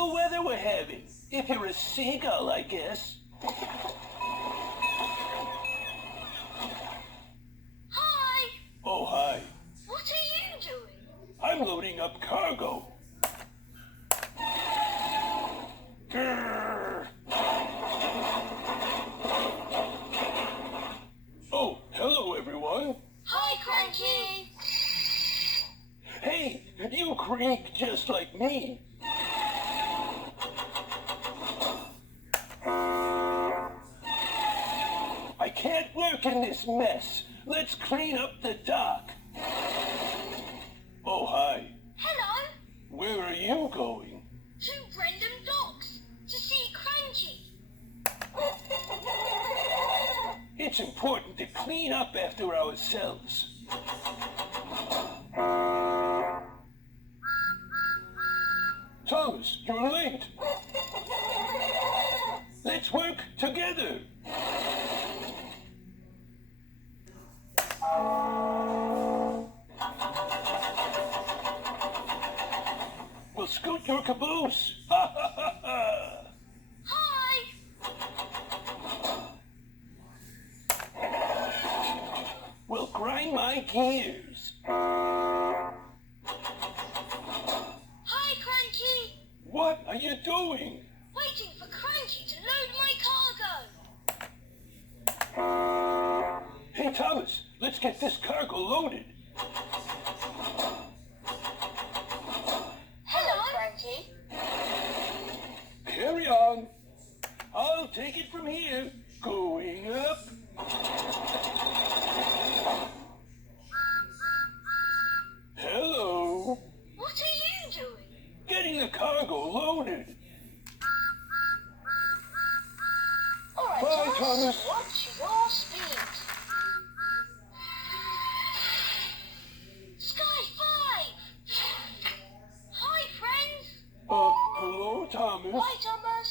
beautiful weather we're having. If you're a seagull, I guess. Hi! Oh, hi. What are you doing? I'm loading up cargo. Grrr. Oh, hello, everyone. Hi, Cranky! Hey, you creak just like me. I can't work in this mess. Let's clean up the dock. Oh, hi. Hello! Where are you going? To Brendan Docks to see Cranky. It's important to clean up after ourselves. Thomas, you're late. Let's work together. We'll scoot your caboose. Ha ha ha ha. Hi! We'll grind my gears. Hi, Cranky! What are you doing? Waiting for Cranky to load my cargo. Hey, Thomas, let's get this cargo loaded. Hello, Cranky. Carry on. I'll take it from here. Going up. Hello. What are you doing? Getting the cargo loaded. All right, Bye, Thomas. Watch your speed. Sky 5! Hi, friends! Hello, Thomas. Hi, Thomas.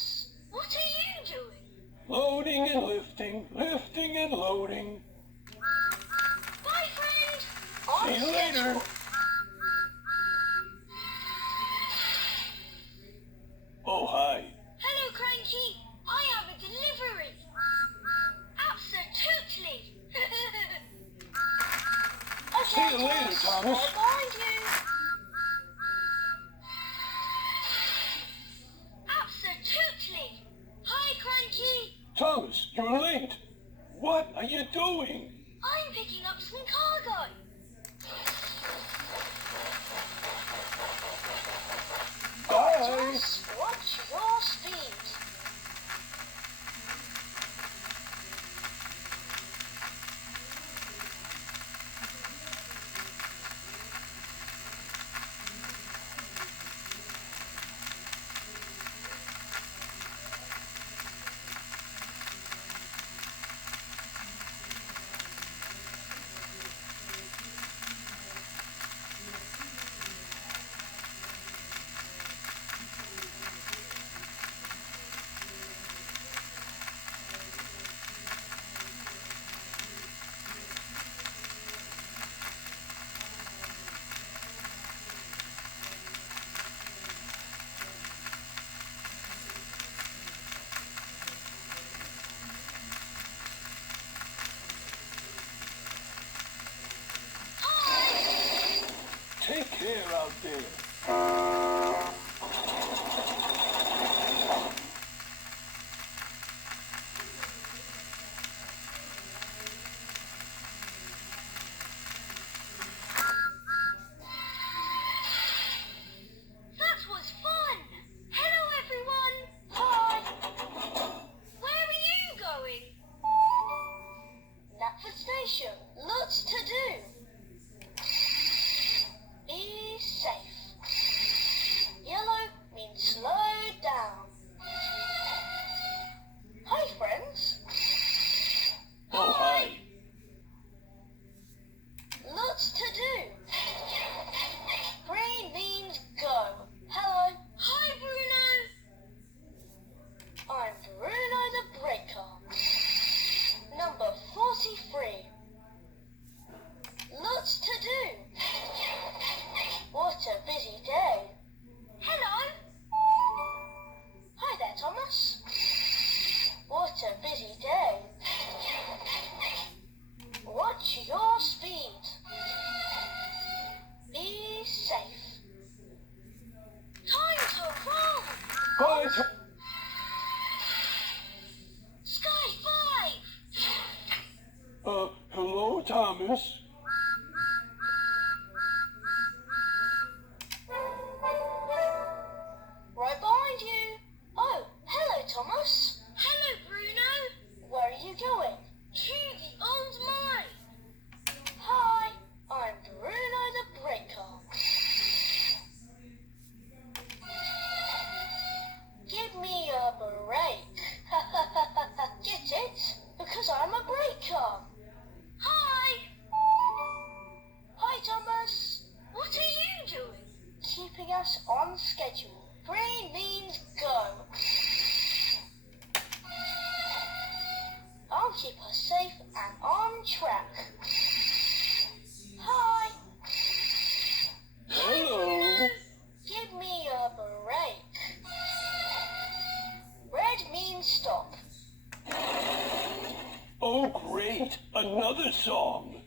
What are you doing? Loading and lifting, lifting and loading. Bye, friends! See you later. Oh, hi. Hello, Cranky. I have a delivery. Absolutely. See you later, Thomas. Behind you. Absolutely. Hi, Cranky. Thomas, you're late. What are you doing? I'm picking up some cargo. Bye. Just watch your speed. Take care out there. That was fun. Hello, everyone. Hi. Where are you going? Knapford Station. Lots to do. Be safe. keeping us on schedule. Green means go. I'll keep us safe and on track. Hi. Hello. Give me a break. Red means stop. Oh, great. Another song.